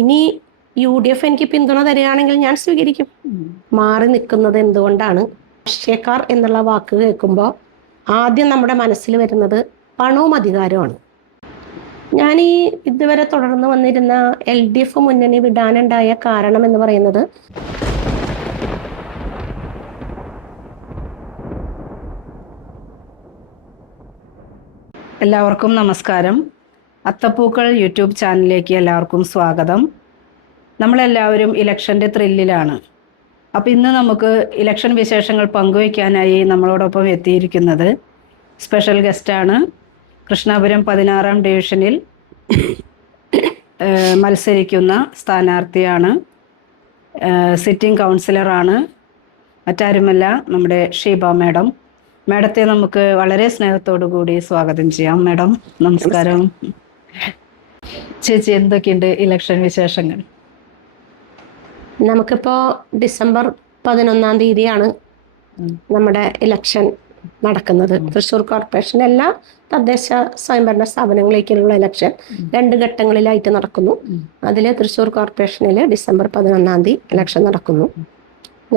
ഇനി UDF എനിക്ക് പിന്തുണ തരികയാണെങ്കിൽ ഞാൻ സ്വീകരിക്കും. മാറി നിൽക്കുന്നത് എന്തുകൊണ്ടാണ്? രാഷ്ട്രീയക്കാർ എന്നുള്ള വാക്ക് കേൾക്കുമ്പോൾ ആദ്യം നമ്മുടെ മനസ്സിൽ വരുന്നത് പണവും അധികാരവുമാണ്. ഞാൻ ഇതുവരെ തുടർന്ന് വന്നിരുന്ന LDF മുന്നണി വിടാനുണ്ടായ കാരണം എന്ന് പറയുന്നത്, എല്ലാവർക്കും നമസ്കാരം. അത്തപ്പൂക്കൾ യൂട്യൂബ് ചാനലിലേക്ക് എല്ലാവർക്കും സ്വാഗതം. നമ്മളെല്ലാവരും ഇലക്ഷൻ്റെ ത്രില്ലിലാണ്. അപ്പോൾ ഇന്ന് നമുക്ക് ഇലക്ഷൻ വിശേഷങ്ങൾ പങ്കുവയ്ക്കാനായി നമ്മളോടൊപ്പം എത്തിയിരിക്കുന്നത് സ്പെഷ്യൽ ഗസ്റ്റാണ്. കൃഷ്ണാപുരം 16-ാം ഡിവിഷനിൽ മത്സരിക്കുന്ന സ്ഥാനാർത്ഥിയാണ്. സിറ്റിംഗ് കൗൺസിലറാണ്. മറ്റാരുമല്ല, നമ്മുടെ ഷീബ മാഡം. മാഡത്തെ നമുക്ക് വളരെ സ്നേഹത്തോടു കൂടി സ്വാഗതം ചെയ്യാം. മാഡം നമസ്കാരം. ചേച്ചി, എന്തൊക്കെയുണ്ട് ഇലക്ഷൻ വിശേഷങ്ങൾ? നമുക്കിപ്പോൾ ഡിസംബർ 11-ാം തീയതിയാണ് നമ്മുടെ ഇലക്ഷൻ നടക്കുന്നത്. തൃശ്ശൂർ കോർപ്പറേഷൻ എല്ലാ തദ്ദേശ സ്വയംഭരണ സ്ഥാപനങ്ങളിലേക്കുള്ള ഇലക്ഷൻ 2 ഘട്ടങ്ങളിലായിട്ട് നടക്കുന്നു. അതിൽ തൃശ്ശൂർ കോർപ്പറേഷനിൽ ഡിസംബർ 11-ാം തീയതി ഇലക്ഷൻ നടക്കുന്നു.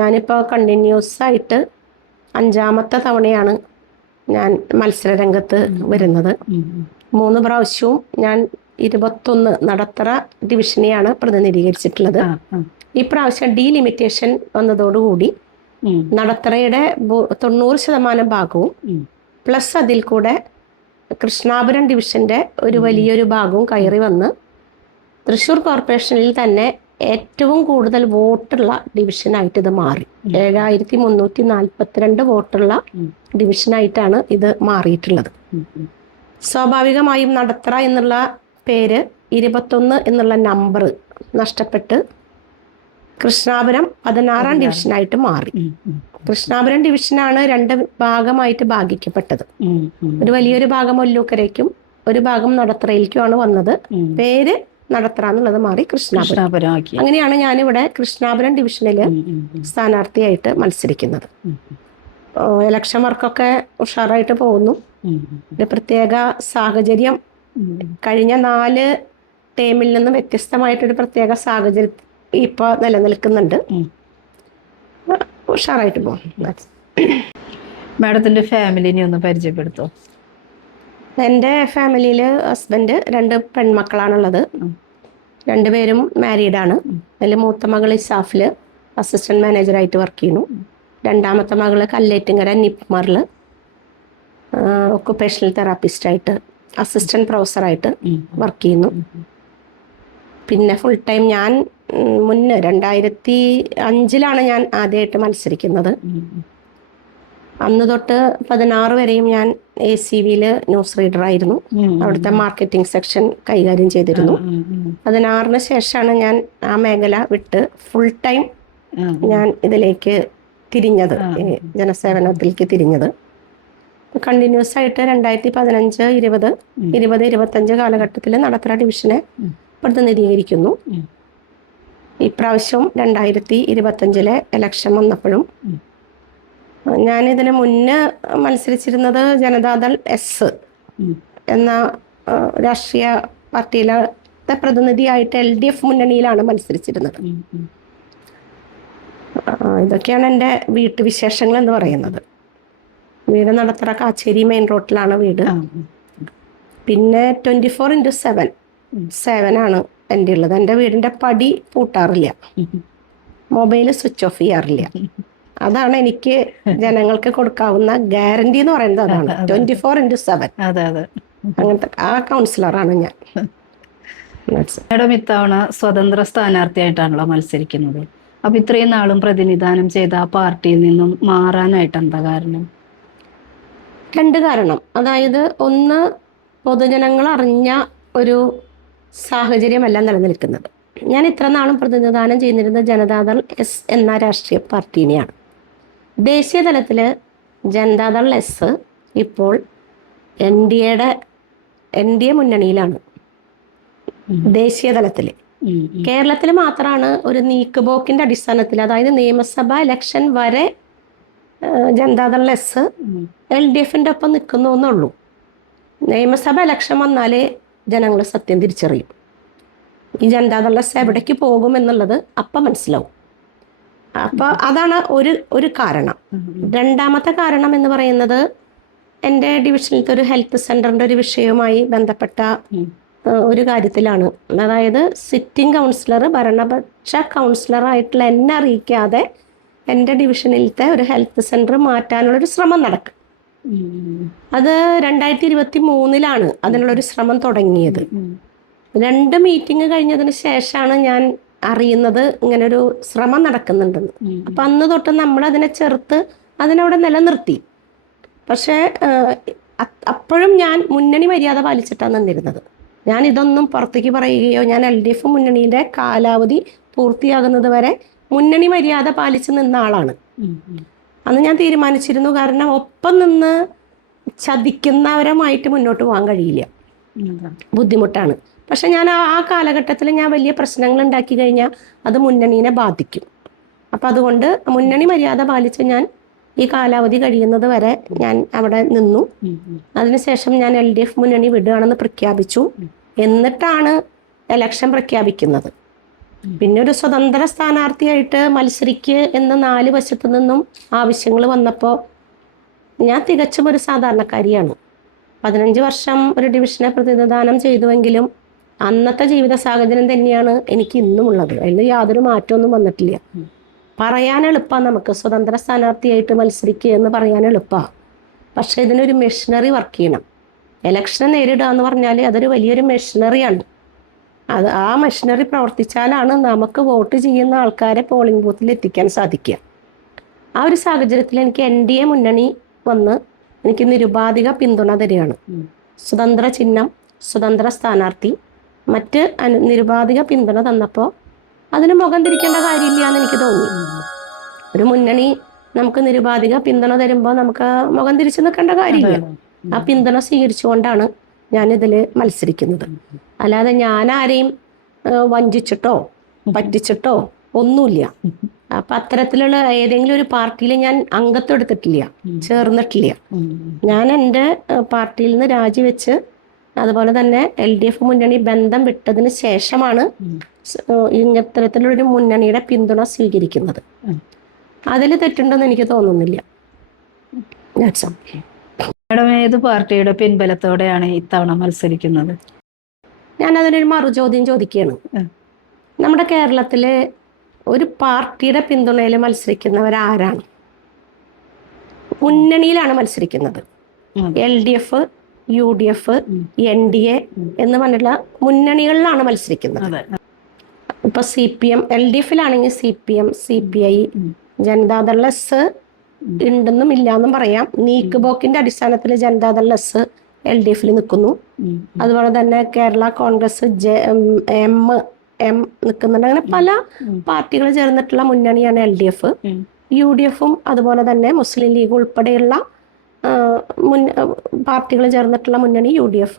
ഞാനിപ്പോൾ കണ്ടിന്യൂസ് ആയിട്ട് 5-ാമത്തെ തവണയാണ് ഞാൻ മത്സരരംഗത്ത് വരുന്നത്. 3 പ്രാവശ്യവും ഞാൻ 21 നടത്തറ ഡിവിഷനെയാണ് പ്രതിനിധീകരിച്ചിട്ടുള്ളത്. ഈ പ്രാവശ്യം ഡീലിമിറ്റേഷൻ വന്നതോടുകൂടി നടത്തറയുടെ 90% ഭാഗവും പ്ലസ് അതിൽ കൂടെ കൃഷ്ണാപുരം ഡിവിഷന്റെ ഒരു വലിയൊരു ഭാഗവും കയറി വന്ന് തൃശ്ശൂർ കോർപ്പറേഷനിൽ തന്നെ ഏറ്റവും കൂടുതൽ വോട്ടുള്ള ഡിവിഷനായിട്ട് ഇത് മാറി. 7342 വോട്ടുള്ള ഡിവിഷനായിട്ടാണ് ഇത് മാറിയിട്ടുള്ളത്. സ്വാഭാവികമായും നടത്തറ എന്നുള്ള പേര് 21 എന്നുള്ള നമ്പർ നഷ്ടപ്പെട്ട് കൃഷ്ണാപുരം 16-ാം ഡിവിഷനായിട്ട് മാറി. കൃഷ്ണാപുരം ഡിവിഷനാണ് 2 ഭാഗമായിട്ട് ഭാഗിക്കപ്പെട്ടത്. ഒരു വലിയൊരു ഭാഗം ഒല്ലൂക്കരയ്ക്കും ഒരു ഭാഗം നടത്തറയിലേക്കുമാണ് വന്നത്. പേര് നടത്തറ എന്നുള്ളത് മാറി കൃഷ്ണാപുരം. അങ്ങനെയാണ് ഞാനിവിടെ കൃഷ്ണാപുരം ഡിവിഷനിൽ സ്ഥാനാർത്ഥിയായിട്ട് മത്സരിക്കുന്നത്. ഇലക്ഷൻ വർക്കൊക്കെ ഉഷാറായിട്ട് പോകുന്നു. ഒരു പ്രത്യേക സാഹചര്യം കഴിഞ്ഞ 4 ടേമിൽ നിന്നും വ്യത്യസ്തമായിട്ടൊരു പ്രത്യേക സാഹചര്യം ഇപ്പോൾ നിലനിൽക്കുന്നുണ്ട്. ഉഷാറായിട്ട് പോകും. മാഡത്തിന്റെ ഫാമിലിനെ ഒന്ന് പരിചയപ്പെടുത്തോ? എൻ്റെ ഫാമിലിയിൽ ഹസ്ബൻഡ് 2 പെൺമക്കളാണുള്ളത്. 2 പേരും മാരീഡാണ്. അതിൽ മൂത്ത മകൾ ഇസാഫിൽ അസിസ്റ്റന്റ് മാനേജറായിട്ട് വർക്ക് ചെയ്യുന്നു. 2ാമത്തെ മകൾ കല്ലേറ്റുങ്കര നിപ്മറിൽ ഒക്കുപേഷണൽ തെറാപ്പിസ്റ്റായിട്ട് അസിസ്റ്റന്റ് പ്രൊഫസറായിട്ട് വർക്ക് ചെയ്യുന്നു. പിന്നെ ഫുൾ ടൈം ഞാൻ മുന്നേ 2005-ലാണ് ഞാൻ ആദ്യമായിട്ട് മത്സരിക്കുന്നത്. അന്ന് തൊട്ട് 16 വരെയും ഞാൻ ACVയിൽ ന്യൂസ് റീഡറായിരുന്നു. അവിടുത്തെ മാർക്കറ്റിംഗ് സെക്ഷൻ കൈകാര്യം ചെയ്തിരുന്നു. 16-ന് ശേഷമാണ് ഞാൻ ആ മേഖല വിട്ട് ഫുൾ ടൈം ഞാൻ ഇതിലേക്ക് തിരിഞ്ഞത്, ജനസേവനത്തിലേക്ക് തിരിഞ്ഞത്. കണ്ടിന്യൂസ് ആയിട്ട് 2015, 20, 25 കാലഘട്ടത്തിൽ നടത്തറ ഡിവിഷനെ പ്രതിനിധീകരിക്കുന്നു. ഇപ്രാവശ്യം 2025-ലെ ഇലക്ഷൻ വന്നപ്പോഴും ഞാനിതിന് മുന്നേ മത്സരിച്ചിരുന്നത് ജനതാദൾ S എന്ന രാഷ്ട്രീയ പാർട്ടിയിലെ പ്രതിനിധിയായിട്ട് LDF മുന്നണിയിലാണ് മത്സരിച്ചിരുന്നത്. ഇതൊക്കെയാണ് എൻ്റെ വീട്ടുവിശേഷങ്ങൾ എന്ന് പറയുന്നത്. വീട് നടത്തറ കാച്ചേരി മെയിൻ റോഡിലാണ് വീട്. പിന്നെ 24x7 എൻ്റെ ഉള്ളത്. എൻ്റെ വീടിൻ്റെ പടി പൂട്ടാറില്ല, മൊബൈൽ സ്വിച്ച് ഓഫ് ചെയ്യാറില്ല. അതാണ് എനിക്ക് ജനങ്ങൾക്ക് കൊടുക്കാവുന്ന ഗ്യാരണ്ടി എന്ന് പറയുന്നത്. അതാണ് 24x7. അങ്ങനത്തെ ആ കൗൺസിലറാണ് ഞാൻ. മാഡം ഇത്തവണ സ്വതന്ത്ര സ്ഥാനാർത്ഥിയായിട്ടാണല്ലോ മത്സരിക്കുന്നത്. അപ്പൊ ഇത്രയും നാളും പ്രതിനിധാനം ചെയ്ത ആ പാർട്ടിയിൽ നിന്നും മാറാനായിട്ട് എന്താ കാരണം? 2 കാരണം. അതായത് ഒന്ന്, പൊതുജനങ്ങൾ അറിഞ്ഞ ഒരു സാഹചര്യമല്ല നിലനിൽക്കുന്നത്. ഞാൻ ഇത്ര നാളും പ്രതിനിധാനം ചെയ്യുന്നിരുന്നത് ജനതാദൾ S എന്ന രാഷ്ട്രീയ പാർട്ടിനെയാണ്. ദേശീയ തലത്തിൽ ജനതാദൾ S ഇപ്പോൾ NDA മുന്നണിയിലാണ് ദേശീയ തലത്തിൽ. കേരളത്തിൽ മാത്രമാണ് ഒരു നീക്കുപോക്കിന്റെ അടിസ്ഥാനത്തിൽ, അതായത് നിയമസഭാ ഇലക്ഷൻ വരെ ജനതാദൾ S LDFന്റെ ഒപ്പം നിൽക്കുന്നു എന്നുള്ളൂ. നിയമസഭ ഇലക്ഷൻ വന്നാലേ ജനങ്ങൾ സത്യം തിരിച്ചറിയും. ഈ ജനതാദൾ എസ് എവിടേക്ക് പോകും എന്നുള്ളത് അപ്പം മനസ്സിലാവും. അപ്പോൾ അതാണ് ഒരു കാരണം. രണ്ടാമത്തെ കാരണം എന്ന് പറയുന്നത് എൻ്റെ ഡിവിഷനിലത്തെ ഒരു ഹെൽത്ത് സെൻ്ററിൻ്റെ ഒരു വിഷയവുമായി ബന്ധപ്പെട്ട ഒരു കാര്യത്തിലാണ്. അതായത് സിറ്റിംഗ് കൗൺസിലർ ഭരണപക്ഷ കൗൺസിലറായിട്ടുള്ള എന്നെ അറിയിക്കാതെ എൻ്റെ ഡിവിഷനിലത്തെ ഒരു ഹെൽത്ത് സെൻ്റർ മാറ്റാനുള്ളൊരു ശ്രമം നടക്കും. അത് 2023 അതിനുള്ളൊരു ശ്രമം തുടങ്ങിയത്. 2 മീറ്റിംഗ് കഴിഞ്ഞതിന് ശേഷമാണ് ഞാൻ അറിയുന്നത് ഇങ്ങനൊരു ശ്രമം നടക്കുന്നുണ്ടെന്ന്. അപ്പം അന്ന് തൊട്ട് നമ്മളതിനെ ചെറുത്ത് അതിനവിടെ നിലനിർത്തി. പക്ഷേ അപ്പോഴും ഞാൻ മുന്നണി മര്യാദ പാലിച്ചിട്ടാണ് നിന്നിരുന്നത്. ഞാൻ ഇതൊന്നും പുറത്തേക്ക് പറയുകയോ, ഞാൻ LDF മുന്നണിയുടെ കാലാവധി പൂർത്തിയാകുന്നത് വരെ മുന്നണി മര്യാദ പാലിച്ച് നിന്ന ആളാണ്. അന്ന് ഞാൻ തീരുമാനിച്ചിരുന്നു. കാരണം ഒപ്പം നിന്ന് ചതിക്കുന്നവരുമായിട്ട് മുന്നോട്ട് പോകാൻ കഴിയില്ല, ബുദ്ധിമുട്ടാണ്. പക്ഷെ ഞാൻ ആ കാലഘട്ടത്തിൽ ഞാൻ വലിയ പ്രശ്നങ്ങൾ ഉണ്ടാക്കി കഴിഞ്ഞാൽ അത് മുന്നണീനെ ബാധിക്കും. അപ്പം അതുകൊണ്ട് മുന്നണി മര്യാദ പാലിച്ച് ഞാൻ ഈ കാലാവധി കഴിയുന്നത് വരെ ഞാൻ അവിടെ നിന്നു. അതിനുശേഷം ഞാൻ LDF മുന്നണി വിടുകയാണെന്ന് പ്രഖ്യാപിച്ചു. എന്നിട്ടാണ് എലക്ഷൻ പ്രഖ്യാപിക്കുന്നത്. പിന്നെ ഒരു സ്വതന്ത്ര സ്ഥാനാർത്ഥിയായിട്ട് മത്സരിക്ക് എന്ന് 4 വശത്തു നിന്നും ആവശ്യങ്ങൾ വന്നപ്പോൾ ഞാൻ തികച്ചും ഒരു സാധാരണക്കാരിയാണ്. 15 വർഷം ഒരു ഡിവിഷനെ പ്രതിനിധാനം ചെയ്തുവെങ്കിലും അന്നത്തെ ജീവിത സാഹചര്യം തന്നെയാണ് എനിക്ക് ഇന്നും ഉള്ളത്. അതിൽ യാതൊരു മാറ്റമൊന്നും വന്നിട്ടില്ല. പറയാൻ എളുപ്പമാണ്, നമുക്ക് സ്വതന്ത്ര സ്ഥാനാർത്ഥിയായിട്ട് മത്സരിക്കുക എന്ന് പറയാൻ എളുപ്പമാണ്. പക്ഷേ ഇതിനൊരു മെഷീനറി വർക്ക് ചെയ്യണം. എലക്ഷനെ നേരിടുക എന്ന് പറഞ്ഞാൽ അതൊരു വലിയൊരു മെഷീനറിയാണ്. ആ മെഷീനറി പ്രവർത്തിച്ചാലാണ് നമുക്ക് വോട്ട് ചെയ്യുന്ന ആൾക്കാരെ പോളിംഗ് ബൂത്തിൽ എത്തിക്കാൻ സാധിക്കുക. ആ ഒരു സാഹചര്യത്തിൽ എനിക്ക് NDA മുന്നണി വന്ന് എനിക്ക് നിരുപാധിക പിന്തുണ തരികയാണ്. സ്വതന്ത്ര ചിഹ്നം, സ്വതന്ത്ര സ്ഥാനാർത്ഥി, മറ്റ് നിരുപാധിക പിന്തുണ തന്നപ്പോൾ അതിന് മുഖം തിരിക്കേണ്ട കാര്യമില്ല എന്ന് എനിക്ക് തോന്നി. ഒരു മുന്നണി നമുക്ക് നിരുപാധിക പിന്തുണ തരുമ്പോൾ നമുക്ക് മുഖം തിരിച്ചു നിൽക്കേണ്ട കാര്യമില്ല. ആ പിന്തുണ സ്വീകരിച്ചുകൊണ്ടാണ് ഞാനിതിൽ മത്സരിക്കുന്നത്. അല്ലാതെ ഞാൻ ആരെയും വഞ്ചിച്ചിട്ടോ പറ്റിച്ചിട്ടോ ഒന്നുമില്ല. അപ്പം അത്തരത്തിലുള്ള ഏതെങ്കിലും ഒരു പാർട്ടിയിൽ ഞാൻ അംഗത്വം എടുത്തിട്ടില്ല, ചേർന്നിട്ടില്ല. ഞാൻ എൻ്റെ പാർട്ടിയിൽ നിന്ന് രാജിവെച്ച് അതുപോലെ തന്നെ LDF മുന്നണി ബന്ധം വിട്ടതിന് ശേഷമാണ് ഇത്തരത്തിലൊരു മുന്നണിയുടെ പിന്തുണ സ്വീകരിക്കുന്നത്. അതിൽ തെറ്റുണ്ടെന്ന് എനിക്ക് തോന്നുന്നില്ല. മാഡം ഏത് പാർട്ടിയുടെ പിൻബലത്തോടെയാണ് ഇത്തവണ മത്സരിക്കുന്നത്? ഞാൻ അതിനൊരു മറുചോദ്യം ചോദിക്കുകയാണ്. നമ്മുടെ കേരളത്തിലെ ഒരു പാർട്ടിയുടെ പിന്തുണയിൽ മത്സരിക്കുന്നവരാരാണ്? മുന്നണിയിലാണ് മത്സരിക്കുന്നത്. LDF, UDF, NDA എന്ന് പറഞ്ഞിട്ടുള്ള മുന്നണികളിലാണ് മത്സരിക്കുന്നത്. ഇപ്പൊ CPM, LDFിലാണെങ്കിൽ CPM, CPI, Janata Dal S ഉണ്ടെന്നും ഇല്ലാന്നും പറയാം. നീക്കുപോക്കിന്റെ അടിസ്ഥാനത്തിൽ ജനതാദൾ എസ് LDFിൽ നിൽക്കുന്നു. അതുപോലെ തന്നെ കേരള കോൺഗ്രസ് M നിൽക്കുന്നുണ്ട്. അങ്ങനെ പല പാർട്ടികൾ ചേർന്നിട്ടുള്ള മുന്നണിയാണ് LDF. UDFും അതുപോലെ തന്നെ മുസ്ലിം ലീഗ് ഉൾപ്പെടെയുള്ള പാർട്ടികൾ ചേർന്നിട്ടുള്ള മുന്നണി UDF.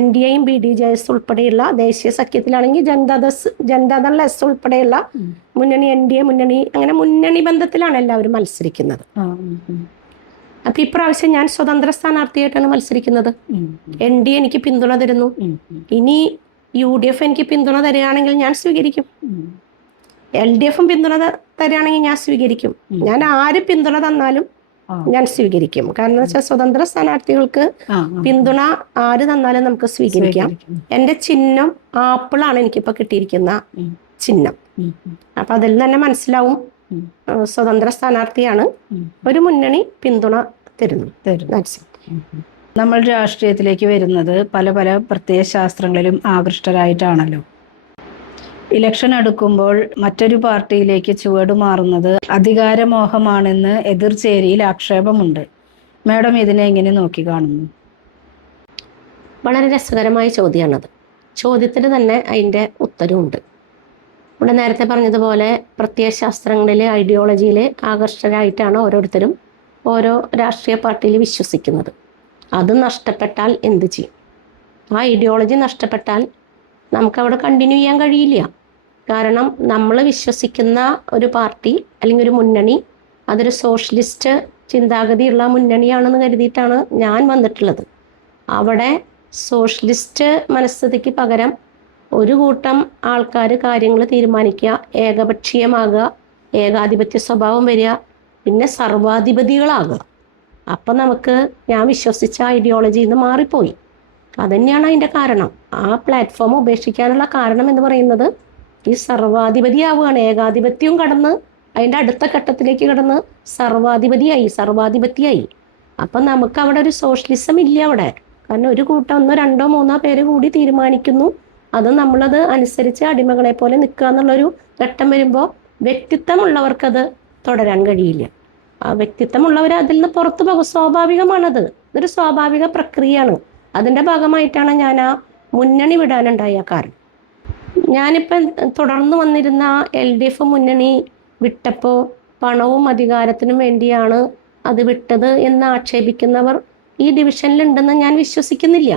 NDAയും BDJS ഉൾപ്പെടെയുള്ള ദേശീയ സഖ്യത്തിലാണെങ്കിൽ ജനതാദൾ എസ് ഉൾപ്പെടെയുള്ള മുന്നണി, NDA മുന്നണി, അങ്ങനെ മുന്നണി ബന്ധത്തിലാണ് എല്ലാവരും മത്സരിക്കുന്നത്. അപ്പൊ ഇപ്രാവശ്യം ഞാൻ സ്വതന്ത്ര സ്ഥാനാർത്ഥിയായിട്ടാണ് മത്സരിക്കുന്നത്. NDA എനിക്ക് പിന്തുണ തരുന്നു. ഇനി UDF എനിക്ക് പിന്തുണ തരികയാണെങ്കിൽ ഞാൻ സ്വീകരിക്കും. LDFും പിന്തുണ തരികയാണെങ്കിൽ ഞാൻ സ്വീകരിക്കും. ഞാൻ ആര് പിന്തുണ തന്നാലും ഞാൻ സ്വീകരിക്കും. കാരണം വെച്ചാൽ സ്വതന്ത്ര സ്ഥാനാർത്ഥികൾക്ക് പിന്തുണ ആര് തന്നാലും നമുക്ക് സ്വീകരിക്കാം. എൻ്റെ ചിഹ്നം ആപ്പിളാണ് എനിക്കിപ്പോൾ കിട്ടിയിരിക്കുന്ന ചിഹ്നം. അപ്പൊ അതിൽ തന്നെ മനസ്സിലാവും സ്വതന്ത്ര സ്ഥാനാർത്ഥിയാണ്. ഒരു മുന്നണി പിന്തുണ തരുന്നു. നമ്മൾ രാഷ്ട്രീയത്തിലേക്ക് വരുന്നത് പല പല പ്രത്യയശാസ്ത്രങ്ങളിലും ആകൃഷ്ടരായിട്ടാണല്ലോ. ഇലക്ഷൻ അടുക്കുമ്പോൾ മറ്റൊരു പാർട്ടിയിലേക്ക് ചുവടുമാറുന്നത് അധികാരമോഹമാണെന്ന് എതിർചേരിയിൽ ആക്ഷേപമുണ്ട്. മാഡം ഇതിനെ എങ്ങനെ നോക്കിക്കാണുന്നു? വളരെ രസകരമായ ചോദ്യമാണത്. ചോദ്യത്തിന് തന്നെ അതിൻ്റെ ഉത്തരവുമുണ്ട്. ഇവിടെ നേരത്തെ പറഞ്ഞതുപോലെ പ്രത്യയശാസ്ത്രങ്ങളിൽ, ഐഡിയോളജിയിൽ ആകർഷകരായിട്ടാണ് ഓരോരുത്തരും ഓരോ രാഷ്ട്രീയ പാർട്ടിയിൽ വിശ്വസിക്കുന്നത്. അത് നഷ്ടപ്പെട്ടാൽ എന്ത് ചെയ്യും? ആ ഐഡിയോളജി നഷ്ടപ്പെട്ടാൽ നമുക്കവിടെ കണ്ടിന്യൂ ചെയ്യാൻ കഴിയില്ല. കാരണം നമ്മൾ വിശ്വസിക്കുന്ന ഒരു പാർട്ടി അല്ലെങ്കിൽ ഒരു മുന്നണി അതൊരു സോഷ്യലിസ്റ്റ് ചിന്താഗതിയുള്ള മുന്നണിയാണെന്ന് കരുതിയിട്ടാണ് ഞാൻ വന്നിട്ടുള്ളത്. അവിടെ സോഷ്യലിസ്റ്റ് മനസ്ഥിതിക്ക് പകരം ഒരു കൂട്ടം ആൾക്കാർ കാര്യങ്ങൾ തീരുമാനിക്കുക, ഏകപക്ഷീയമാകുക, ഏകാധിപത്യ സ്വഭാവം വരിക, പിന്നെ സർവാധിപതികളാകുക. അപ്പം നമുക്ക് ഞാൻ വിശ്വസിച്ച ഐഡിയോളജിയിൽ നിന്ന് മാറിപ്പോയി. അതുതന്നെയാണ് അതിൻ്റെ കാരണം. ആ പ്ലാറ്റ്ഫോം ഉപേക്ഷിക്കാനുള്ള കാരണം എന്ന് പറയുന്നത് ഈ സർവാധിപതിയാവുകയാണ്. ഏകാധിപത്യവും കടന്ന് അതിൻ്റെ അടുത്ത ഘട്ടത്തിലേക്ക് കടന്ന് സർവാധിപതിയായി. അപ്പം നമുക്ക് അവിടെ ഒരു സോഷ്യലിസം ഇല്ല അവിടെ. കാരണം ഒരു കൂട്ടം 1, 2, 3 പേര് കൂടി തീരുമാനിക്കുന്നു, അത് നമ്മളത് അനുസരിച്ച് അടിമകളെ പോലെ നിൽക്കുക എന്നുള്ളൊരു ഘട്ടം വരുമ്പോൾ വ്യക്തിത്വമുള്ളവർക്കത് തുടരാൻ കഴിയില്ല. ആ വ്യക്തിത്വമുള്ളവർ അതിൽ നിന്ന് പുറത്തു പോകും. സ്വാഭാവികമാണത്. ഇതൊരു സ്വാഭാവിക പ്രക്രിയയാണ്. അതിൻ്റെ ഭാഗമായിട്ടാണ് ഞാൻ ആ മുന്നണി വിടാനുണ്ടായ കാരണം. ഞാനിപ്പം തുടർന്ന് വന്നിരുന്ന LDF മുന്നണി വിട്ടപ്പോൾ പണവും അധികാരത്തിനും വേണ്ടിയാണ് അത് വിട്ടത് എന്ന് ആക്ഷേപിക്കുന്നവർ ഈ ഡിവിഷനിലുണ്ടെന്ന് ഞാൻ വിശ്വസിക്കുന്നില്ല.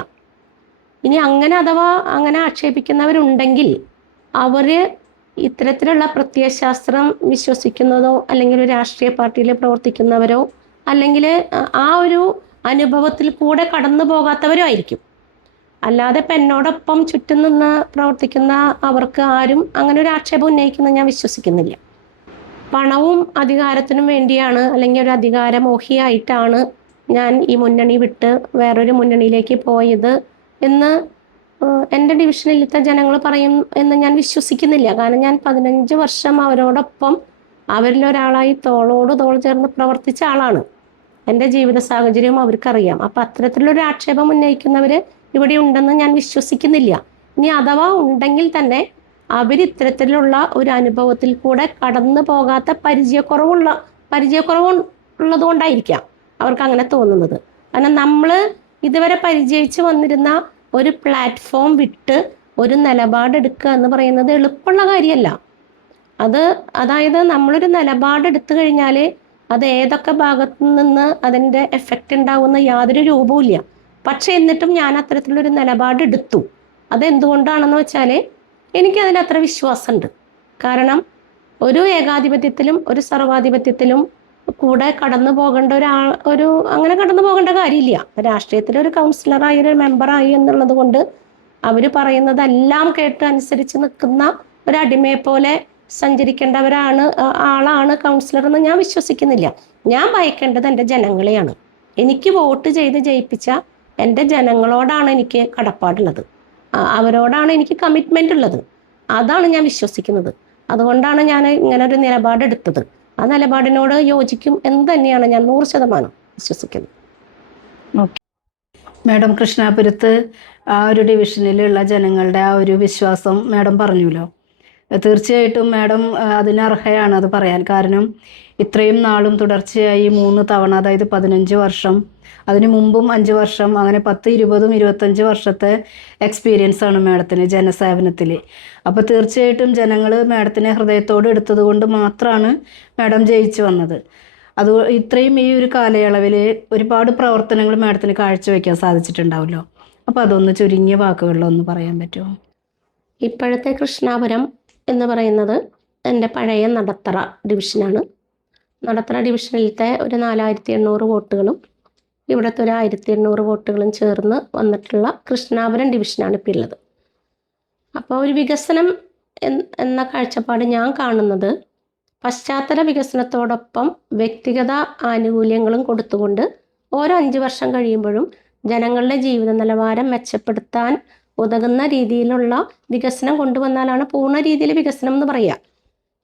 ഇനി അഥവാ അങ്ങനെ ആക്ഷേപിക്കുന്നവരുണ്ടെങ്കിൽ അവർ ഇത്തരത്തിലുള്ള പ്രത്യയശാസ്ത്രം വിശ്വസിക്കുന്നതോ അല്ലെങ്കിൽ ഒരു രാഷ്ട്രീയ പാർട്ടിയിൽ പ്രവർത്തിക്കുന്നവരോ അല്ലെങ്കിൽ ആ ഒരു അനുഭവത്തിൽ കൂടെ കടന്നു പോകാത്തവരോ ആയിരിക്കും. അല്ലാതെ ഇപ്പം എന്നോടൊപ്പം ചുറ്റും നിന്ന് പ്രവർത്തിക്കുന്ന അവർക്ക് ആരും അങ്ങനെ ഒരു ആക്ഷേപം ഉന്നയിക്കുന്നത് ഞാൻ വിശ്വസിക്കുന്നില്ല. പണവും അധികാരത്തിനും വേണ്ടിയാണ് അല്ലെങ്കിൽ ഒരു അധികാരമോഹിയായിട്ടാണ് ഞാൻ ഈ മുന്നണി വിട്ട് വേറൊരു മുന്നണിയിലേക്ക് പോയത് എന്ന് എൻ്റെ ഡിവിഷനിലത്തെ ജനങ്ങൾ പറയും എന്ന് ഞാൻ വിശ്വസിക്കുന്നില്ല. കാരണം ഞാൻ 15 വർഷം അവരോടൊപ്പം അവരിലൊരാളായി തോളോട് തോൾ ചേർന്ന് പ്രവർത്തിച്ച ആളാണ്. എൻ്റെ ജീവിത സാഹചര്യവും അവർക്കറിയാം. അപ്പം അത്തരത്തിലൊരു ആക്ഷേപം ഉന്നയിക്കുന്നവർ ഇവിടെ ഉണ്ടെന്ന് ഞാൻ വിശ്വസിക്കുന്നില്ല. ഇനി അഥവാ ഉണ്ടെങ്കിൽ തന്നെ അവരിത്തരത്തിലുള്ള ഒരു അനുഭവത്തിൽ കൂടെ കടന്നു പോകാത്ത പരിചയക്കുറവുള്ളത് കൊണ്ടായിരിക്കാം അവർക്ക് അങ്ങനെ തോന്നുന്നത്. കാരണം നമ്മൾ ഇതുവരെ പരിചയിച്ച് വന്നിരുന്ന ഒരു പ്ലാറ്റ്ഫോം വിട്ട് ഒരു നിലപാടെടുക്കുക എന്ന് പറയുന്നത് എളുപ്പമുള്ള കാര്യമല്ല. അതായത് നമ്മളൊരു നിലപാടെടുത്തു കഴിഞ്ഞാൽ അത് ഏതൊക്കെ ഭാഗത്തു നിന്ന് അതിൻ്റെ എഫക്റ്റ് ഉണ്ടാകുന്ന യാതൊരു രൂപവുമില്ല. പക്ഷെ എന്നിട്ടും ഞാൻ അത്തരത്തിലൊരു നിലപാടെടുത്തു. അതെന്തുകൊണ്ടാണെന്ന് വെച്ചാൽ എനിക്കതിൽ അത്ര വിശ്വാസമുണ്ട്. കാരണം ഒരു ഏകാധിപത്യത്തിലും ഒരു സർവാധിപത്യത്തിലും കൂടെ കടന്നു പോകേണ്ട അങ്ങനെ കടന്നു പോകേണ്ട കാര്യമില്ല. രാഷ്ട്രീയത്തിലെ ഒരു കൗൺസിലറായി ഒരു മെമ്പറായി എന്നുള്ളത് കൊണ്ട് അവർ പറയുന്നതെല്ലാം കേട്ട് അനുസരിച്ച് നിൽക്കുന്ന ഒരു അടിമയെ പോലെ സഞ്ചരിക്കേണ്ടവരാണ് ആളാണ് കൗൺസിലർ എന്ന് ഞാൻ വിശ്വസിക്കുന്നില്ല. ഞാൻ ഭയക്കേണ്ടത് എൻ്റെ ജനങ്ങളെയാണ്. എനിക്ക് വോട്ട് ചെയ്ത് ജയിപ്പിച്ച എൻ്റെ ജനങ്ങളോടാണ് എനിക്ക് കടപ്പാടുള്ളത്. അവരോടാണ് എനിക്ക് കമ്മിറ്റ്മെൻ്റ് ഉള്ളത്. അതാണ് ഞാൻ വിശ്വസിക്കുന്നത്. അതുകൊണ്ടാണ് ഞാൻ ഇങ്ങനെ ഒരു നിലപാടെടുത്തത്. ആ നിലപാടിനോട് യോജിക്കും എന്ന് തന്നെയാണ് ഞാൻ 100% വിശ്വസിക്കുന്നത്. ഓക്കെ മാഡം, കൃഷ്ണാപുരത്ത് ആ ഒരു ഡിവിഷനിലുള്ള ജനങ്ങളുടെ ആ ഒരു വിശ്വാസം മാഡം പറഞ്ഞല്ലോ. തീർച്ചയായിട്ടും മാഡം അതിനർഹയാണ് അത് പറയാൻ. കാരണം ഇത്രയും നാളും തുടർച്ചയായി 3 തവണ, അതായത് 15 വർഷം, അതിനു മുമ്പും 5 വർഷം, അങ്ങനെ 10, 20, 25 വർഷത്തെ എക്സ്പീരിയൻസ് ആണ് മാഡത്തിന് ജനസേവനത്തിൽ. അപ്പോൾ തീർച്ചയായിട്ടും ജനങ്ങൾ മാഡത്തിനെ ഹൃദയത്തോട് എടുത്തത് കൊണ്ട് മാത്രമാണ് മാഡം ജയിച്ചു വന്നത്. അത് ഇത്രയും ഈ ഒരു കാലയളവിൽ ഒരുപാട് പ്രവർത്തനങ്ങൾ മാഡത്തിന് കാഴ്ചവെക്കാൻ സാധിച്ചിട്ടുണ്ടാവുമല്ലോ. അപ്പോൾ അതൊന്ന് ചുരുങ്ങിയ വാക്കുകളിലൊന്ന് പറയാൻ പറ്റുമോ? ഇപ്പോഴത്തെ കൃഷ്ണാപുരം എന്ന് പറയുന്നത് എൻ്റെ പഴയ നടത്തറ ഡിവിഷനാണ്. നടത്തറ ഡിവിഷനിലത്തെ ഒരു 4800 വോട്ടുകളും ഇവിടുത്തെ ഒരു 1800 വോട്ടുകളും ചേർന്ന് വന്നിട്ടുള്ള കൃഷ്ണാപുരം ഡിവിഷനാണ് ഇപ്പോൾ ഉള്ളത്. അപ്പോൾ ഒരു വികസനം എന്ന കാഴ്ചപ്പാട് ഞാൻ കാണുന്നത് പശ്ചാത്തല വികസനത്തോടൊപ്പം വ്യക്തിഗത ആനുകൂല്യങ്ങളും കൊടുത്തുകൊണ്ട് ഓരോ 5 വർഷം കഴിയുമ്പോഴും ജനങ്ങളുടെ ജീവിത നിലവാരം മെച്ചപ്പെടുത്താൻ ഉതകുന്ന രീതിയിലുള്ള വികസനം കൊണ്ടുവന്നാലാണ് പൂർണ്ണ രീതിയിൽ വികസനം എന്ന് പറയുക.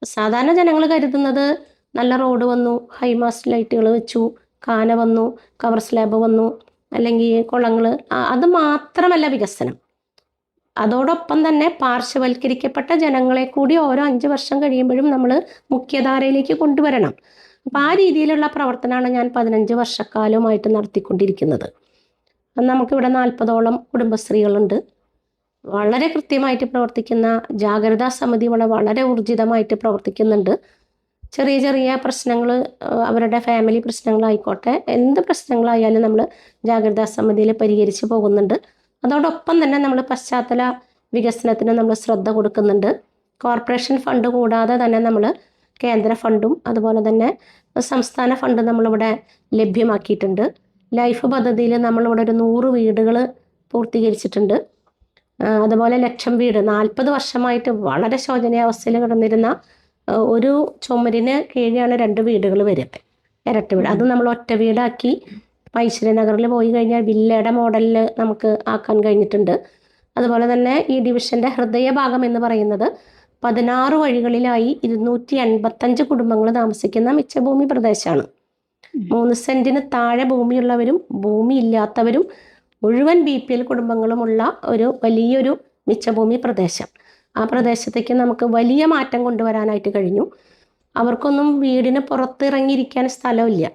സാധാരണ ജനങ്ങൾ കരുതുന്നത് നല്ല റോഡ് വന്നു, ഹൈമാസ്റ്റ് ലൈറ്റുകൾ വെച്ചു, കാന വന്നു, കവർ സ്ലാബ് വന്നു, അല്ലെങ്കിൽ കുളങ്ങൾ, അത് മാത്രമല്ല വികസനം. അതോടൊപ്പം തന്നെ പാർശ്വവൽക്കരിക്കപ്പെട്ട ജനങ്ങളെ കൂടി ഓരോ 5 വർഷം കഴിയുമ്പോഴും നമ്മൾ മുഖ്യധാരയിലേക്ക് കൊണ്ടുവരണം. അപ്പം ആ രീതിയിലുള്ള പ്രവർത്തനമാണ് ഞാൻ 15 വർഷക്കാലമായിട്ട് നടത്തിക്കൊണ്ടിരിക്കുന്നത്. നമുക്കിവിടെ 40ഓളം കുടുംബശ്രീകളുണ്ട്. വളരെ കൃത്യമായിട്ട് പ്രവർത്തിക്കുന്ന ജാഗ്രതാ സമിതി വളരെ ഊർജിതമായിട്ട് പ്രവർത്തിക്കുന്നുണ്ട്. ചെറിയ ചെറിയ പ്രശ്നങ്ങൾ, അവരുടെ ഫാമിലി പ്രശ്നങ്ങളായിക്കോട്ടെ, എന്ത് പ്രശ്നങ്ങളായാലും നമ്മൾ ജാഗ്രതാ സമിതിയിൽ പരിഹരിച്ച് പോകുന്നുണ്ട്. അതോടൊപ്പം തന്നെ നമ്മൾ പശ്ചാത്തല വികസനത്തിന് നമ്മൾ ശ്രദ്ധ കൊടുക്കുന്നുണ്ട്. കോർപ്പറേഷൻ ഫണ്ട് കൂടാതെ തന്നെ നമ്മൾ കേന്ദ്ര ഫണ്ടും അതുപോലെ തന്നെ സംസ്ഥാന ഫണ്ട് നമ്മളിവിടെ ലഭ്യമാക്കിയിട്ടുണ്ട്. ലൈഫ് പദ്ധതിയിൽ നമ്മളിവിടെ ഒരു 100 വീടുകൾ പൂർത്തീകരിച്ചിട്ടുണ്ട്. അതുപോലെ ലക്ഷം വീട് 40 വർഷമായിട്ട് വളരെ ശോചനീയാവസ്ഥയിൽ കിടന്നിരുന്ന ഒരു ചുമരിന് കീഴെയാണ് 2 വീടുകൾ വരുന്നത്, ഇരട്ട വീട്. അത് നമ്മൾ ഒറ്റ വീടാക്കി ഐശ്വര്യനഗറിൽ പോയി കഴിഞ്ഞാൽ വില്ലയുടെ മോഡലിൽ നമുക്ക് ആക്കാൻ കഴിഞ്ഞിട്ടുണ്ട്. അതുപോലെ തന്നെ ഈ ഡിവിഷൻ്റെ ഹൃദയഭാഗം എന്ന് പറയുന്നത് 16 വഴികളിലായി 285 കുടുംബങ്ങൾ താമസിക്കുന്ന മിച്ചഭൂമി പ്രദേശമാണ്. 3 സെന്റിന് താഴെ ഭൂമിയുള്ളവരും ഭൂമി ഇല്ലാത്തവരും മുഴുവൻ BPL കുടുംബങ്ങളുമുള്ള ഒരു വലിയൊരു മിച്ചഭൂമി പ്രദേശം. ആ പ്രദേശത്തേക്ക് നമുക്ക് വലിയ മാറ്റം കൊണ്ടുവരാനായിട്ട് കഴിഞ്ഞു. അവർക്കൊന്നും വീടിന് പുറത്തിറങ്ങിയിരിക്കാൻ സ്ഥലമില്ല.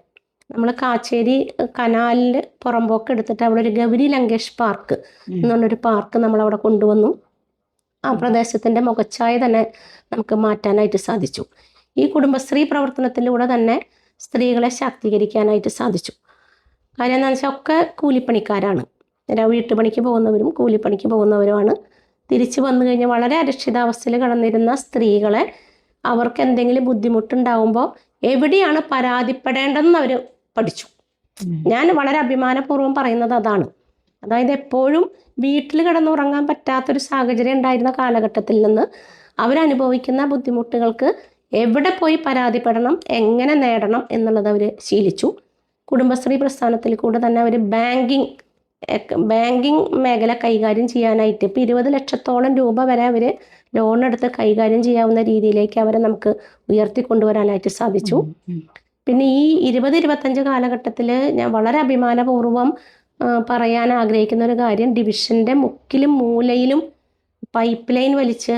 നമ്മൾ കാച്ചേരി കനാലിൽ പുറമ്പോക്ക് എടുത്തിട്ട് അവിടെ ഒരു ഗൗരി ലങ്കേഷ് പാർക്ക് എന്നുള്ളൊരു പാർക്ക് നമ്മളവിടെ കൊണ്ടുവന്നു. ആ പ്രദേശത്തിൻ്റെ മുഖച്ഛായ തന്നെ നമുക്ക് മാറ്റാനായിട്ട് സാധിച്ചു. ഈ കുടുംബശ്രീ പ്രവർത്തനത്തിലൂടെ തന്നെ സ്ത്രീകളെ ശാക്തീകരിക്കാനായിട്ട് സാധിച്ചു. കാര്യം എന്താണെന്ന് വെച്ചാൽ ഒക്കെ കൂലിപ്പണിക്കാരാണ്. വീട്ടുപണിക്ക് പോകുന്നവരും കൂലിപ്പണിക്ക് പോകുന്നവരുമാണ്. തിരിച്ചു വന്നു കഴിഞ്ഞാൽ വളരെ അരക്ഷിതാവസ്ഥയിൽ കിടന്നിരുന്ന സ്ത്രീകളെ അവർക്ക് എന്തെങ്കിലും ബുദ്ധിമുട്ടുണ്ടാകുമ്പോൾ എവിടെയാണ് പരാതിപ്പെടേണ്ടതെന്ന് അവർ പഠിച്ചു. ഞാൻ വളരെ അഭിമാനപൂർവ്വം പറയുന്നത് അതാണ്. അതായത് എപ്പോഴും വീട്ടിൽ കിടന്നുറങ്ങാൻ പറ്റാത്തൊരു സാഹചര്യം ഉണ്ടായിരുന്ന കാലഘട്ടത്തിൽ നിന്ന് അവരനുഭവിക്കുന്ന ബുദ്ധിമുട്ടുകൾക്ക് എവിടെ പോയി പരാതിപ്പെടണം, എങ്ങനെ നേടണം എന്നുള്ളത് അവർ ശീലിച്ചു. കുടുംബശ്രീ പ്രസ്ഥാനത്തിൽ കൂടെ തന്നെ അവർ ബാങ്കിങ് മേഖല കൈകാര്യം ചെയ്യാനായിട്ട് ഇപ്പോൾ 20 ലക്ഷത്തോളം രൂപ വരെ അവർ ലോൺ എടുത്ത് കൈകാര്യം ചെയ്യാവുന്ന രീതിയിലേക്ക് അവരെ നമുക്ക് ഉയർത്തിക്കൊണ്ടുവരാനായിട്ട് സാധിച്ചു. പിന്നെ ഈ 20-25 കാലഘട്ടത്തിൽ ഞാൻ വളരെ അഭിമാനപൂർവ്വം പറയാൻ ആഗ്രഹിക്കുന്ന ഒരു കാര്യം, ഡിവിഷൻ്റെ മുക്കിലും മൂലയിലും പൈപ്പ് ലൈൻ വലിച്ച്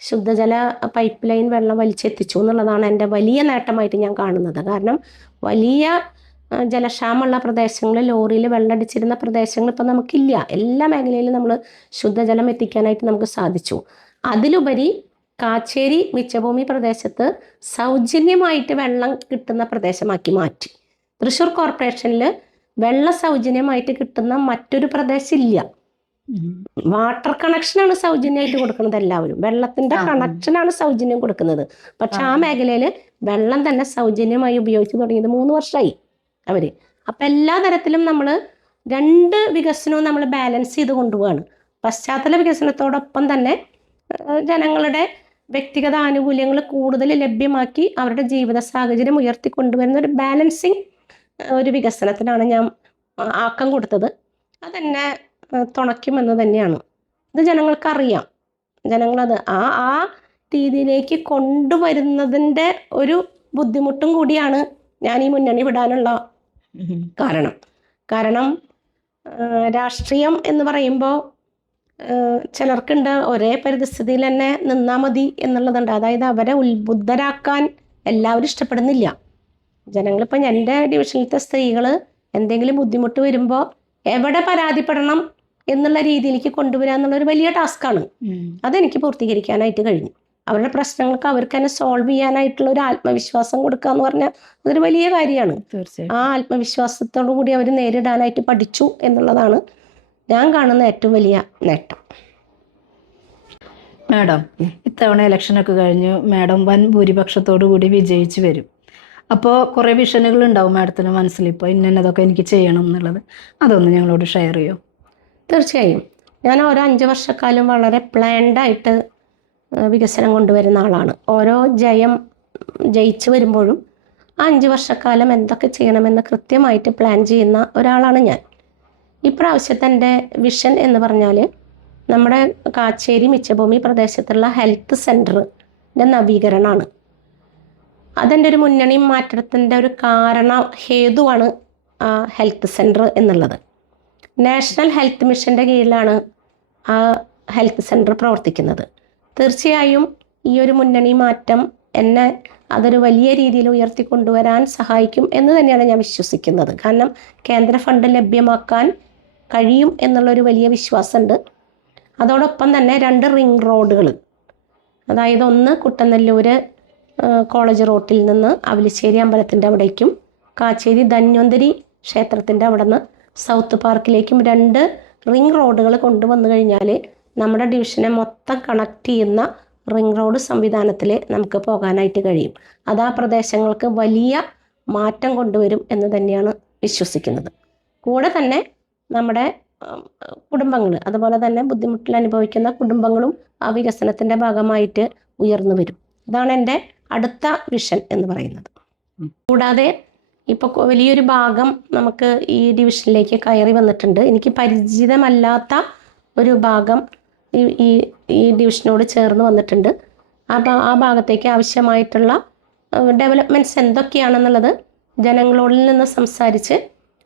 ശുദ്ധജല പൈപ്പ് ലൈൻ വെള്ളം വലിച്ചെത്തിച്ചു എന്നുള്ളതാണ് എൻ്റെ വലിയ നേട്ടമായിട്ട് ഞാൻ കാണുന്നത്. കാരണം വലിയ ജലക്ഷാമമുള്ള പ്രദേശങ്ങൾ, ലോറിയിൽ വെള്ളമടിച്ചിരുന്ന പ്രദേശങ്ങൾ ഇപ്പം നമുക്കില്ല. എല്ലാ മേഖലയിലും നമ്മൾ ശുദ്ധജലം എത്തിക്കാനായിട്ട് നമുക്ക് സാധിച്ചു. അതിലുപരി കാച്ചേരി മിച്ചഭൂമി പ്രദേശത്ത് സൗജന്യമായിട്ട് വെള്ളം കിട്ടുന്ന പ്രദേശമാക്കി മാറ്റി. തൃശ്ശൂർ കോർപ്പറേഷനിൽ വെള്ളം സൗജന്യമായിട്ട് കിട്ടുന്ന മറ്റൊരു പ്രദേശം ഇല്ല. വാട്ടർ കണക്ഷനാണ് സൗജന്യമായിട്ട് കൊടുക്കുന്നത് എല്ലാവരും. വെള്ളത്തിൻ്റെ കണക്ഷനാണ് സൗജന്യം കൊടുക്കുന്നത്. പക്ഷെ ആ മേഖലയിൽ വെള്ളം തന്നെ സൗജന്യമായി ഉപയോഗിച്ച് തുടങ്ങിയത് 3 വർഷമായി അവർ. അപ്പം എല്ലാ തരത്തിലും നമ്മൾ 2 വികസനവും നമ്മൾ ബാലൻസ് ചെയ്ത് കൊണ്ടുപോവാണ്. പശ്ചാത്തല വികസനത്തോടൊപ്പം തന്നെ ജനങ്ങളുടെ വ്യക്തിഗത ആനുകൂല്യങ്ങൾ കൂടുതൽ ലഭ്യമാക്കി അവരുടെ ജീവിത സാഹചര്യം ഉയർത്തിക്കൊണ്ടുവരുന്ന ഒരു ബാലൻസിങ് ഒരു വികസനത്തിനാണ് ഞാൻ ആക്കം കൊടുത്തത്. അതെന്നെ തുണയ്ക്കുമെന്ന് തന്നെയാണ്. ഇത് ജനങ്ങൾക്കറിയാം. ജനങ്ങളത് ആ രീതിയിലേക്ക് കൊണ്ടുവരുന്നതിൻ്റെ ഒരു ബുദ്ധിമുട്ടും കൂടിയാണ് ഞാൻ ഈ മുന്നണി വിടാനുള്ള കാരണം രാഷ്ട്രീയം എന്ന് പറയുമ്പോൾ ചിലർക്കുണ്ട് ഒരേ പരിസ്ഥിതിയിൽ തന്നെ നിന്നാൽ മതി എന്നുള്ളതുണ്ട്. അതായത് അവരെ ഉത്ബുദ്ധരാക്കാൻ എല്ലാവരും ഇഷ്ടപ്പെടുന്നില്ല. ജനങ്ങളിപ്പം എൻ്റെ ഡിവിഷനിലത്തെ സ്ത്രീകൾ എന്തെങ്കിലും ബുദ്ധിമുട്ട് വരുമ്പോൾ എവിടെ പരാതിപ്പെടണം എന്നുള്ള രീതിയിലേക്ക് കൊണ്ടുവരിക എന്നുള്ളൊരു വലിയ ടാസ്ക്കാണ്. അതെനിക്ക് പൂർത്തീകരിക്കാനായിട്ട് കഴിഞ്ഞു. അവരുടെ പ്രശ്നങ്ങൾക്ക് അവർക്ക് തന്നെ സോൾവ് ചെയ്യാനായിട്ടുള്ള ഒരു ആത്മവിശ്വാസം കൊടുക്കുക എന്ന് പറഞ്ഞാൽ അതൊരു വലിയ കാര്യമാണ്. തീർച്ചയായും ആ ആത്മവിശ്വാസത്തോടു കൂടി അവർ നേരിടാനായിട്ട് പഠിച്ചു എന്നുള്ളതാണ് ഞാൻ കാണുന്ന ഏറ്റവും വലിയ നേട്ടം. മാഡം, ഇത്തവണ ഇലക്ഷനൊക്കെ കഴിഞ്ഞു മാഡം വൻ ഭൂരിപക്ഷത്തോടു കൂടി വിജയിച്ചു വരും. അപ്പോൾ കുറേ വിഷനുകൾ ഉണ്ടാവും മാഡത്തിന് മനസ്സിൽ, ഇപ്പോൾ ഇന്നതൊക്കെ എനിക്ക് ചെയ്യണം എന്നുള്ളത്. അതൊന്ന് ഞങ്ങളോട് ഷെയർ ചെയ്യോ? തീർച്ചയായും. ഞാൻ ഓരോ 5 വർഷക്കാലം വളരെ പ്ലാൻഡായിട്ട് വികസനം കൊണ്ടുവരുന്ന ആളാണ്. ഓരോ ജയിച്ചു വരുമ്പോഴും ആ 5 വർഷക്കാലം എന്തൊക്കെ ചെയ്യണമെന്ന് കൃത്യമായിട്ട് പ്ലാൻ ചെയ്യുന്ന ഒരാളാണ് ഞാൻ. ഇപ്രാവശ്യത്തെ എൻ്റെ വിഷൻ എന്ന് പറഞ്ഞാൽ നമ്മുടെ കാച്ചേരി മിച്ചഭൂമി പ്രദേശത്തുള്ള ഹെൽത്ത് സെൻറ്ററിൻ്റെ നവീകരണമാണ്. അതെൻ്റെ ഒരു മുന്നണി മാറ്റത്തിൻ്റെ ഒരു ഹേതുവാണ് ആ ഹെൽത്ത് സെൻറ്റർ എന്നുള്ളത്. നാഷണൽ ഹെൽത്ത് മിഷൻ്റെ കീഴിലാണ് ആ ഹെൽത്ത് സെൻറ്റർ പ്രവർത്തിക്കുന്നത്. തീർച്ചയായും ഈ ഒരു മുന്നണി മാറ്റം എന്നെ അതൊരു വലിയ രീതിയിൽ ഉയർത്തിക്കൊണ്ടുവരാൻ സഹായിക്കും എന്ന് തന്നെയാണ് ഞാൻ വിശ്വസിക്കുന്നത്. കാരണം കേന്ദ്ര ഫണ്ട് ലഭ്യമാക്കാൻ കഴിയും എന്നുള്ളൊരു വലിയ വിശ്വാസമുണ്ട്. അതോടൊപ്പം തന്നെ 2 റിംഗ് റോഡുകൾ, അതായത് ഒന്ന് കുട്ടനെല്ലൂർ കോളേജ് റോട്ടിൽ നിന്ന് അവലിശ്ശേരി അമ്പലത്തിൻ്റെ അവിടേക്കും കാച്ചേരി ധന്വന്തരി ക്ഷേത്രത്തിൻ്റെ അവിടെ നിന്ന് സൗത്ത് പാർക്കിലേക്കും 2 റിംഗ് റോഡുകൾ കൊണ്ടുവന്നു കഴിഞ്ഞാൽ നമ്മുടെ ഡിവിഷനെ മൊത്തം കണക്ട് ചെയ്യുന്ന റിംഗ് റോഡ് സംവിധാനത്തിൽ നമുക്ക് പോകാനായിട്ട് കഴിയും. അത് ആ പ്രദേശങ്ങൾക്ക് വലിയ മാറ്റം കൊണ്ടുവരും എന്ന് തന്നെയാണ് വിശ്വസിക്കുന്നത്. കൂടെ തന്നെ നമ്മുടെ കുടുംബങ്ങൾ, അതുപോലെ തന്നെ ബുദ്ധിമുട്ടിൽ അനുഭവിക്കുന്ന കുടുംബങ്ങളും ആ വികസനത്തിൻ്റെ ഭാഗമായിട്ട് ഉയർന്നു വരും. ഇതാണ് എൻ്റെ അടുത്ത വിഷൻ എന്ന് പറയുന്നത്. കൂടാതെ ഇപ്പോൾ വലിയൊരു ഭാഗം നമുക്ക് ഈ ഡിവിഷനിലേക്ക് കയറി വന്നിട്ടുണ്ട്. എനിക്ക് പരിചിതമല്ലാത്ത ഒരു ഭാഗം ഈ ഡിവിഷനോട് ചേർന്ന് വന്നിട്ടുണ്ട്. ആ ഭാഗത്തേക്ക് ആവശ്യമായിട്ടുള്ള ഡെവലപ്മെൻറ്റ്സ് എന്തൊക്കെയാണെന്നുള്ളത് ജനങ്ങളോടിൽ നിന്ന് സംസാരിച്ച്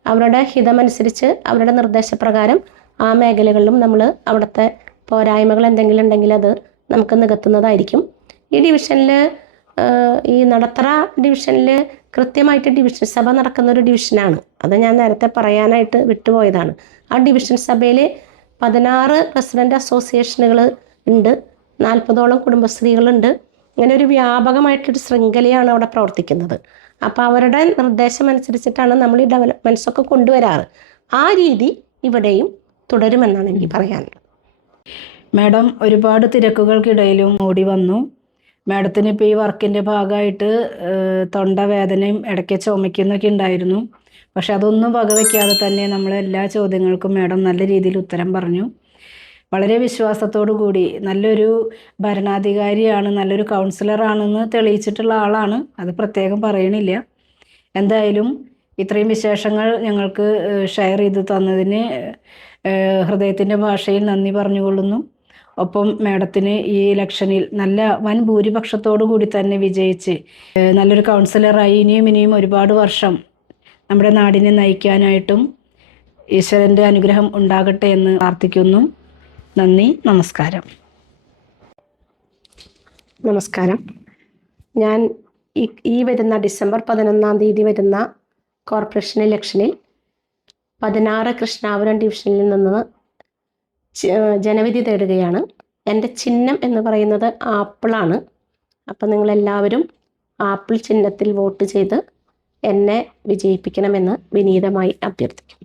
അവരുടെ ഹിതമനുസരിച്ച് അവരുടെ നിർദ്ദേശപ്രകാരം ആ മേഖലകളിലും നമ്മൾ അവിടുത്തെ പോരായ്മകൾ എന്തെങ്കിലും ഉണ്ടെങ്കിൽ അത് നമുക്ക് നികത്തുന്നതായിരിക്കും. ഈ ഡിവിഷനിൽ, ഈ നടത്തറ ഡിവിഷനിൽ കൃത്യമായിട്ട് ഡിവിഷൻ സഭ നടക്കുന്ന ഒരു ഡിവിഷനാണ്. അത് ഞാൻ നേരത്തെ പറയാനായിട്ട് വിട്ടുപോയതാണ്. ആ ഡിവിഷൻ സഭയിൽ 16 റെസിഡൻ്റ് അസോസിയേഷനുകൾ ഉണ്ട്, 40ഓളം കുടുംബശ്രീകളുണ്ട്. ഇങ്ങനെ ഒരു വ്യാപകമായിട്ടൊരു ശൃംഖലയാണ് അവിടെ പ്രവർത്തിക്കുന്നത്. അപ്പോൾ അവരുടെ നിർദ്ദേശം അനുസരിച്ചിട്ടാണ് നമ്മൾ ഈ ഡെവലപ്മെൻറ്റ്സ് ഒക്കെ കൊണ്ടുവരാറ്. ആ രീതി ഇവിടെയും തുടരുമെന്നാണ് എനിക്ക് പറയാനുള്ളത്. മാഡം ഒരുപാട് തിരക്കുകൾക്കിടയിലും ഓടി വന്നു. മാഡത്തിന് ഇപ്പോൾ ഈ വർക്കിൻ്റെ ഭാഗമായിട്ട് തൊണ്ടവേദനയും ഇടയ്ക്ക് ചുമയ്ക്കുന്നൊക്കെ ഉണ്ടായിരുന്നു. പക്ഷെ അതൊന്നും വകവയ്ക്കാതെ തന്നെ നമ്മളെല്ലാ ചോദ്യങ്ങൾക്കും മാഡം നല്ല രീതിയിൽ ഉത്തരം പറഞ്ഞു. വളരെ വിശ്വാസത്തോടു കൂടി നല്ലൊരു ഭരണാധികാരിയാണ്, നല്ലൊരു കൗൺസിലറാണെന്ന് തെളിയിച്ചിട്ടുള്ള ആളാണ്. അത് പ്രത്യേകം പറയണില്ല. എന്തായാലും ഇത്രയും വിശേഷങ്ങൾ ഞങ്ങൾക്ക് ഷെയർ ചെയ്ത് തന്നതിന് ഹൃദയത്തിൻ്റെ ഭാഷയിൽ നന്ദി പറഞ്ഞുകൊള്ളുന്നു. ഒപ്പം മാഡത്തിന് ഈ ഇലക്ഷനിൽ നല്ല വൻ ഭൂരിപക്ഷത്തോടു കൂടി തന്നെ വിജയിച്ച് നല്ലൊരു കൗൺസിലറായി ഇനിയും ഒരുപാട് വർഷം നമ്മുടെ നാടിനെ നയിക്കാനായിട്ടും ഈശ്വരൻ്റെ അനുഗ്രഹം ഉണ്ടാകട്ടെ എന്ന് പ്രാർത്ഥിക്കുന്നു. നന്ദി, നമസ്കാരം. നമസ്കാരം. ഞാൻ ഈ വരുന്ന ഡിസംബർ 11-ാം തീയതി വരുന്ന കോർപ്പറേഷൻ ഇലക്ഷനിൽ 16 കൃഷ്ണാപുരം ഡിവിഷനിൽ നിന്ന് ജനവിധി തേടുകയാണ്. എൻ്റെ ചിഹ്നം എന്ന് പറയുന്നത് ആപ്പിളാണ്. അപ്പം നിങ്ങളെല്ലാവരും ആപ്പിൾ ചിഹ്നത്തിൽ വോട്ട് ചെയ്ത് എന്നെ വിജയിപ്പിക്കണമെന്ന് വിനീതമായി അഭ്യർത്ഥിക്കും.